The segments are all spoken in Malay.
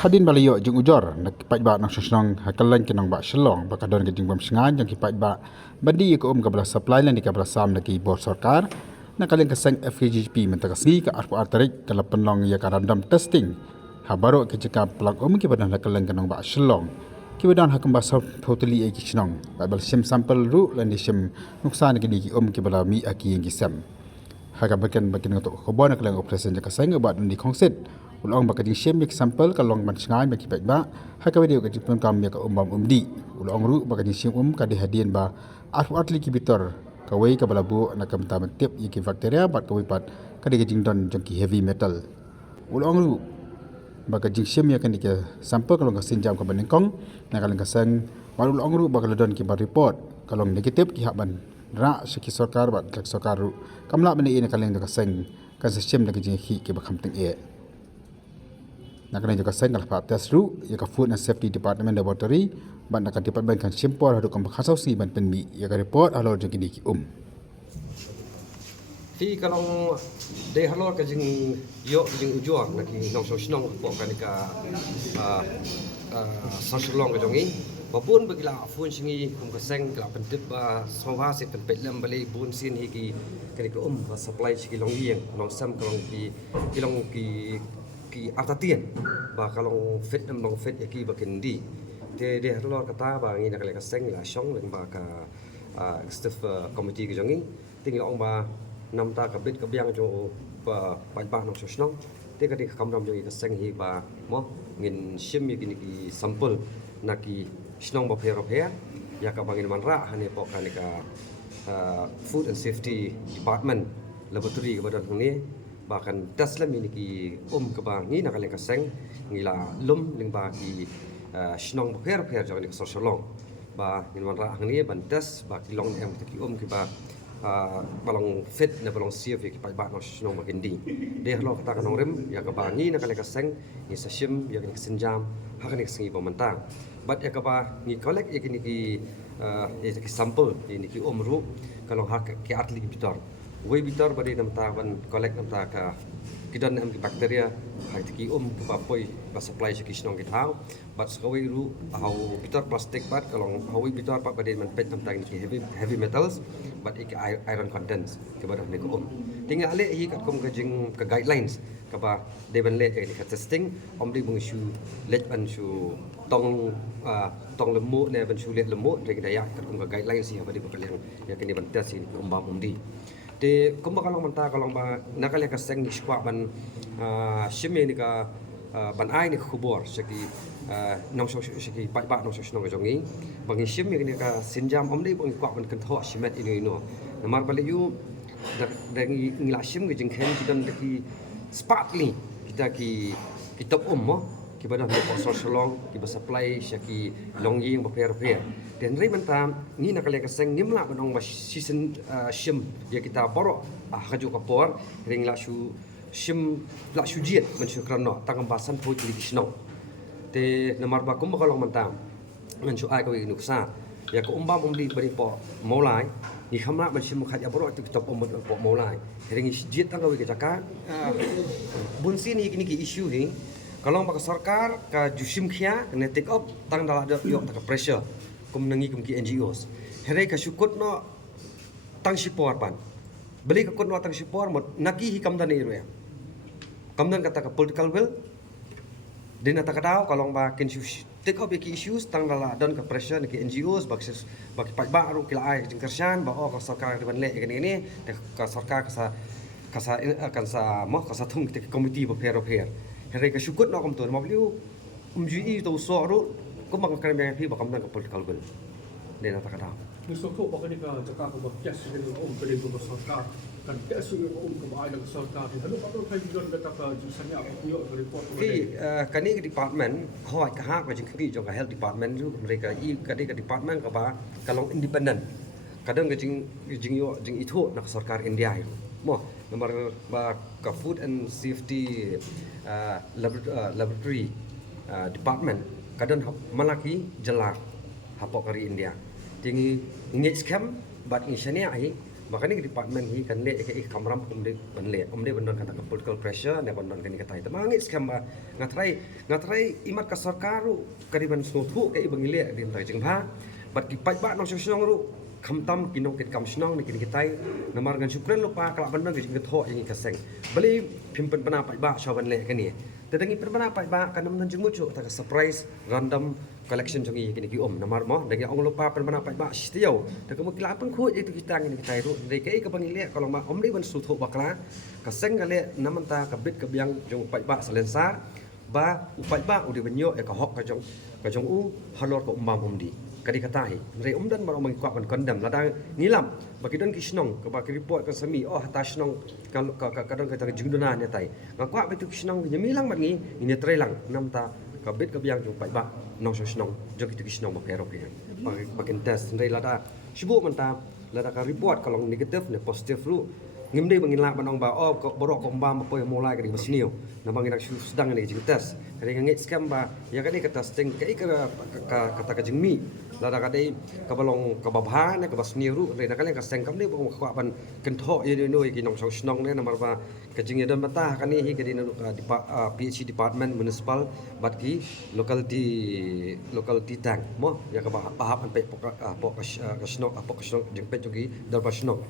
hadin balayo jeng ujor nak kipat ba nang sosnong hakalan kinang ba shalong ba kadon ke jeng bam sengan jeng kipat ba bandi ko kabla supply lan di kabla sam nak bor sarkar nak kalen ke sang FKGP mentaka sgi ka arpo artarik kala penlong ya ka random testing ha baro ke jeka plak ki badan hakalan kinang ba shalong ki badan hakam ba sab totally e ki chnong ba bal sim sample ru lan di sim nuksan ki di ki bala mi aki yang gisam haka bakan to khobon nak lang operation jeka sang ba di khongset ulong ba kading shem example kalong man sngai ba kipat ba haka video kading pun kam ya ka umbam umdi ulong ru ba kading shem ka hadian ba atli ki bitor ka wei ka balabu na kam ta tip ki bacteria bat ka wipat ka de kading don jong ki heavy metal ulong ru ba kading shem ya kan ke sampel kalong ka sinjam ka banengkong na kalong ka sang ulong ru ba kalon ki ba report kalong negatif ki haban ra seki sarkar ba tlak sarkar ru kamla bani ina kaleng ka sang ka shem da ki hi ki ba khamting e nak kena juga saya kalau test ru ya ka food and safety department laboratory ban nak department kan simpor hadu kam khasau si ban penmi ya ka report halo jeng ki Thì kalau de halo ka jing yo jing ujuan nak nong so snong po kan ka social long ka jongi babun bagila fun singi kum ka seng ka pentip ba sowa se tempet lam bali bun sin hi ki ka ba supply si long yeng long sam ka long ki long ki artatien ba kalong fit nam long fit ki ba kendi de halo kata ba ngi nak le ka seng la shong leng ba ka executive committee ka jongi ting long ba nam ta ka bit ka biang jo ba ba no snong te ka di kam ram jo ka seng hi ba mo ngin shim mi ki sample na ki snong ba phero phe ya ka bangin man ra hane po ka ni ka food and safety department laboratory ka badan ni bahkan tes lam ini ki ka ba ngi na ka le ka seng ngi la lum ling ba ki snong ba phero jo ni ka social ba ngin man ra hang ni ban tes ba ki long em ki ki ba balong fit na balong sieve ki pai ba no snong ma kendi de hlo kata kanong rem ya ka bangi na kale ka seng ni sashim ya ni senjam ha ka ni singi pamanta but ya ka ba ni collect ya ni ki sample ni ki omru kalong ha ki atli bitor we bitor bade nam ta ban collect nam ta ka kidan am ki bacteria ha ki ka poi ba supply ki snong ki thau but skawi ru how bitor plastic bat kalong how bitor pa bade man pet nam ta ki heavy metals but iron contents ke badah ni ko tinggal ale hi kat kom ka jing ka guidelines ka ba de ban le ni ka testing om di bung shu let ban shu tong lemu ne ban shu let lemu de daya kat kom ka guidelines hi ba di bakal yang ya kini ban test ni om ba di de kom ba kalong manta kalong ba nakale ka seng ni skwa ban shime ni ka ban ai ni khubor seki nong so seki pai ba nong so nong jongi bangi shim ni ka sinjam om dei bang kwa ban kan tho shimet ini no namar bale yu dangi ngila shim ge jing khen kidan ki sparkly kita ki top mo ki badan ko social long ki ba supply seki long ying ba per den rei ban tam ni na kale ka seng nimla banong ba season shim ya kita boro khaju ka por ring la shu shim la shu jiet man shu kran no tang ba san pho ji ki sno te namar ba kum ba kalong mantam man chu ai ka wi nuksa ya ko umbam di bari po maulai ni khamla ban shim khat ya boro ti top po maulai ring jiet tang ka wi ka jaka bun sin ni ki issue hi kalong ba sarkar ka jushim khia ne take up tang dala da yo ta ka pressure kum nangi kum ki NGOs here ka shukut no tang sipor pan beli ka kun no tang sipor mot naki hi kam dan iro ya kam dan kata ka political will din ata ka daw kalong ba kin take up ki issues tang dala don ka pressure ki NGOs baksis baki pa ba ro kila ai jing kersan ba ka sarkar di ban le ni ka sarkar ka sa mo ka sa thung ki committee ba pher here ka shukut no kam to ma bliu umji to so ro ko mak kan ba pi ba kam dan ka political will din ata ka daw Gusto ko baka ni ka jaka ko ba yes ni pwede ko ba sarkar kan yes ni ko ay lang sarkar ano pa to kay don data ka jusanya ko yo report ko ki kani ke department hoi ka ha ka jing ki jo ka health department ju mereka i kani ka department ka ba kalong independent kadang ka jing yo jing itu nak sarkar India mo nomor ba ka food and safety laboratory department kadang malaki jelak hapok kari India tingi ngej scam bat ni shania ai makanya ke department hi kan le ke kamram umde bandon kata ke political pressure ne bandon kan kata itu mangi skam ngatrai imat ka sarkaru kariban snothu ke ibangile din tai jengha bat ki pai ba nong song ru kamtam kinong kit kam snong ne kin kitai namar gan syukran lupa kala bandon ke jeng tho yang kaseng beli pimpen pena pai ba shawan le kan ni tedangi pena pai ba kan nam jeng mucu ta surprise random collection jongi kini ki namar mo dagi ong lupa pen mana pai ba stiau ta ko kila pun khu itu kita ngini kita ru dai kai ka pangile kalau ma om dei ban su tho bakla ka seng gale namanta ka bit ka biang jong pai ba salensar ba upai ba udi benyo ka hok ka jong u halor ko umbam di kadi katai re dan mar omang kwa ban kondam ladang nilam bagi don kisnong ka ba ki report kan sami hata snong ka don ka ta jingdona ne tai ngakwa betu kisnong nyemilang mat ngi ini trelang namta kabit kabiang jong pai ba nong snong jong itu kisnong ba kero ke bakin test ndai lada sibu manta lada ka report kalong negatif ne positif ru ngimde bangin la banong ba ko borok ko mbam po mulai ka di basniu na bangin ak sedang ni jing test kali ngit scam ba ya kani ka testing kai ka kata ka jingmi lada ka dei ka balong ka babha ne ka basniu ru le na kali ka seng kam ne bang ka ban ken tho ye noi ki nong snong ne namar ba ka jing dan mata kani hi ka di na di PhD department municipal bat ki locality tank mo ya ka bahap an pe pok ka snong jing pe jogi dar ba snong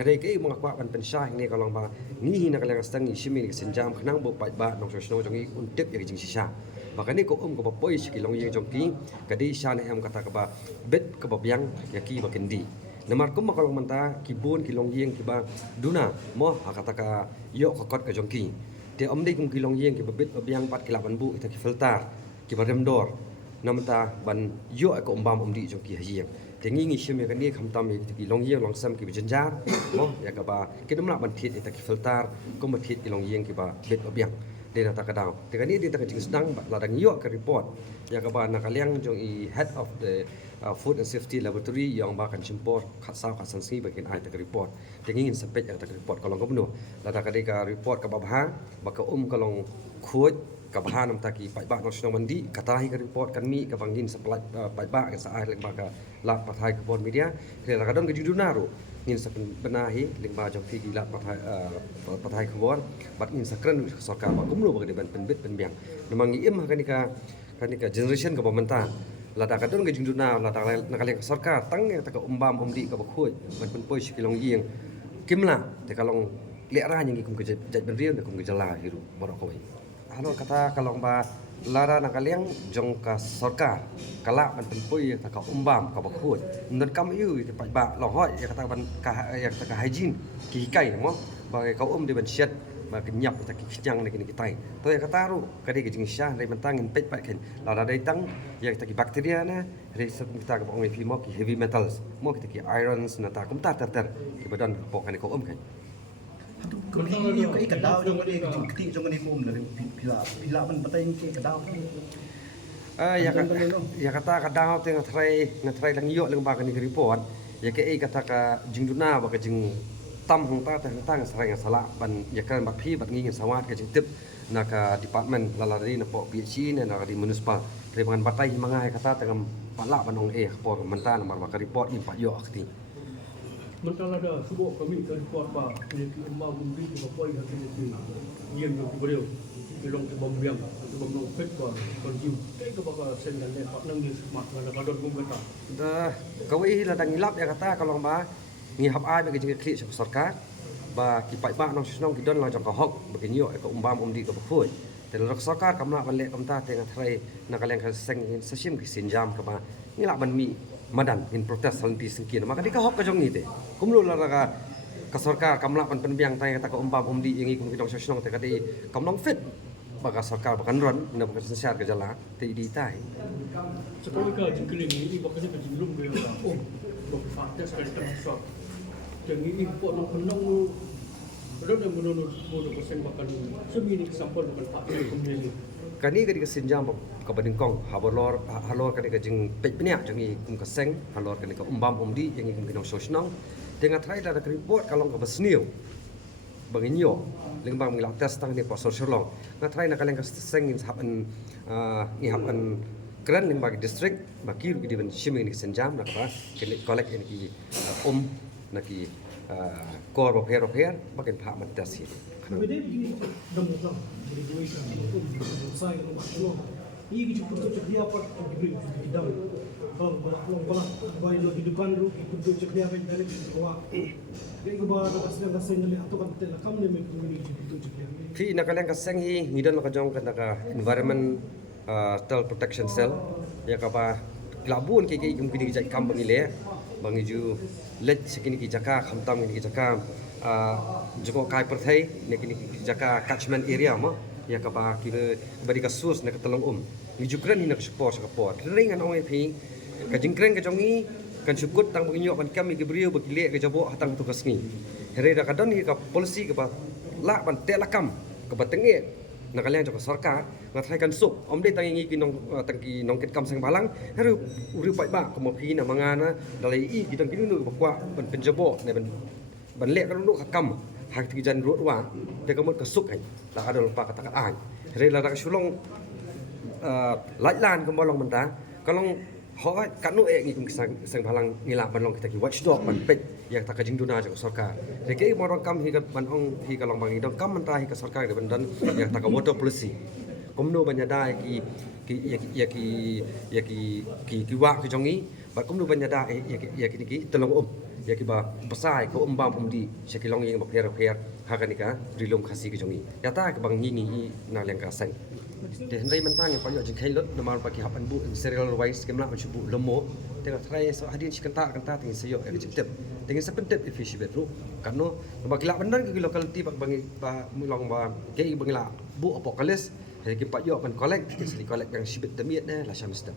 hari ke mga kwa pan pensah ni kalau ba ni hina kala stang ni simi ni senjam khnang bo pai ba nong sno jong i untip ya jing sisa makani ko ko ba poi sikilong ye jong ki kadi sha na em kata ka ba bet ka ba biang ya ki ba kendi namar kum kalau manta kibun kilong yeng ki ba duna mo kata ka yo ko kot ka jong ki te om dei kum kilong yeng ki ba bet ba biang pat kilaban bu ita ki filter ki ba rem dor namta ban yo ko umbam di jong ki hayeng tengi ngi shim ya kan ni khamtam ki long yeng long sam ki benjar mo ya ka ba ki dum la ban thit ita ki filter ko ma thit ki long yeng ki ba bet ba biang de na ta ka daw te kan ni de ta ka jing sedang ba la dang yo ka report ya ka ba na kaliang jong i head of the food and safety laboratory yang ba kan chimpor khat saw ka san si ba kin ai ta ka report tengi ngin sepet ya ta ka report kalong ko bnu la ta ka de ka report ka ba ba ka kalong khuj ka bahan nam taki pai ba no snong mandi katahi ka report kan mi ka bangin supply pai ba ka sa ai leng ba ka la pathai ka bon media ke la ka don ka juduna ro ngin sa benahi leng ba jong fi la pathai ka bon bat ngin sa kren sarkar ba kumlo ba de ban penbit penbiang namang im ka ni ka generation ka pemerintah la ta ka don ka juduna la ta na ka ka sarkar tang ta ka umbam umdi ka ba khoi ban pen poi sikilong yeng kimla te kalong le ra nyang kum ka jaj ben riu kum ka jala hiru borok ko halo kata kalau ba lara na kaliang jong ka sarkar kala ban penpui ta ka umbam ka bakhut ndon kam yu ti pai ba lo hoi ya kata ban ka ya kata ka hygiene ki kai mo ba ka de ban siat ba kenyap ta ki kyang ni kitai to ya kata ru ka de jing sha dai mentangin pet pa ken lara dai tang ya ta ki bakteria na re sat kita ka ong fi mo ki heavy metals mo ki irons na ta kum ta ter ki badan po kan ko kan Kau ni kau ikat daun jong ni ketik jong ni pun dari pila man batai ke ikat daun. Ya kata kadang te ngatrai lang yo lang ba kan ni report ya ke kata ka jingduna ba ka jing tam hong ta tang sarai sala ban ya kan ba phi bat ngi sawat ka jing tip na ka department lalari na po PhD na di municipal rebangan batai mangai kata tengam pala banong por menta na mar ka report impa yo akti Mentala dah subuh kami ke report ba ni ki umma bundi ki bapoi ha ki yen yo ki beriu ki long ki bombiang ki bomno pet ba kon jiu te ka ba sen dan le pak nang ni mak na ka don gum kata da kawai la dang ilap ya kata kalau ba ngi hab ai ba ki kli sarkar ba ki pai ba nong snong ki don la jong ka hok ba ki nyo ka umbam umdi ka bkhoi te la sarkar kamla ban le kamta te ngai na kaleng ka seng sasim ki sinjam ka ba ngila ban mi madan in protes salanti sengkin maka di ka hok ka jong ni te kumlo la ka sarkar kamla pan penbiang tai kata ka umbam umdi ingi kum kidong snong te kati kamnong fit baka sarkar bakan ron na baka sensyar ka jala te di tai sekali ka jingkling ni ba kasi ka jinglum be ba ba fates ka ta so jangi import nang penong lo na mono ko sen bakan semi ni sampel bakan fates community kani ka di ka sinjam ka bading kong halor kani ka jing pet penya jangi kum ka seng halor kani ka umbam umdi yang kum kidong snong dengan trai la ka report kalong ka basniu banginyo lengbang mila test tang ni po social long na try na kaleng ka seng in happen kran lengbang district makir ki diben shiming ni senjam na ka kini collect ni ki na ki kor repair makin pak mentasi. Beda begini, dong, jadi dua ikan, saya kalau masuk, ini kita perlu cek dia apa, diberi kita, kalau bayi lo di depan lu, kita cek dia apa yang dari bawah, jadi kita bawa kasih nyali atau kan kita kamu nih ini kita cek dia. Fi nak kalian kaseng hi ngidan lo kajong kan naka environment Child Protection Cell ya kapa labun ke mungkin dijak kam bangile bangi ju let sekini ki jaka khamtam ki jaka joko kai perthai ne kini jaka catchment area ma ya kapa ki bari ka source ne ketelong ni jukran ni nak support ringan ong pi ka jingkreng ka jongi kan syukut tang bagi nyok kan kami ke beriu bagi lek ke jabo hatang tugas ni here da kadon ni ka polisi ke ba la ban te lakam ke batenge nak kalian joko sarkar ngathai kan sup om dei tangi ki nong tangki nong ket kam sang balang haru uri pai ba ko mo pi na mangana dalai i ki tang ki nu bakwa ban penjabo ne ban lek kan lu kam hak ti jan ru wa te ka mot ka suk ai la adol pa ka tak ai here la da sulong laj lan ko molong menta kalong hoi kat nu ngi kum sang balang ngila ban long kita ki watchdog ban pet yang tak kajing duna joko sarkar reke mo kam hi ka ban ong hi ka long bangi dong kam menta hi ka sarkar de ban dan yang tak ka water policy komno banyada ki wa ki jongi ba komno banyada ki telong ya ki ba pasai ko bam di sekilong yang ba pher ha ka nika rilong khasi ki jongi ya ta ka bang ngi na leng ka sang de hendai mentang yang payo jing khain lot nomor pagi hapan bu serial wise kemla mencubu lomo tengah try so hadin kenta tingin sayo e citep tingin sepentep fish bedru karno ba kila benar ki locality ba bangi ba mulong ba ke bangila bu apokalis hari ki payo ban collect yang sibet demiet la syam step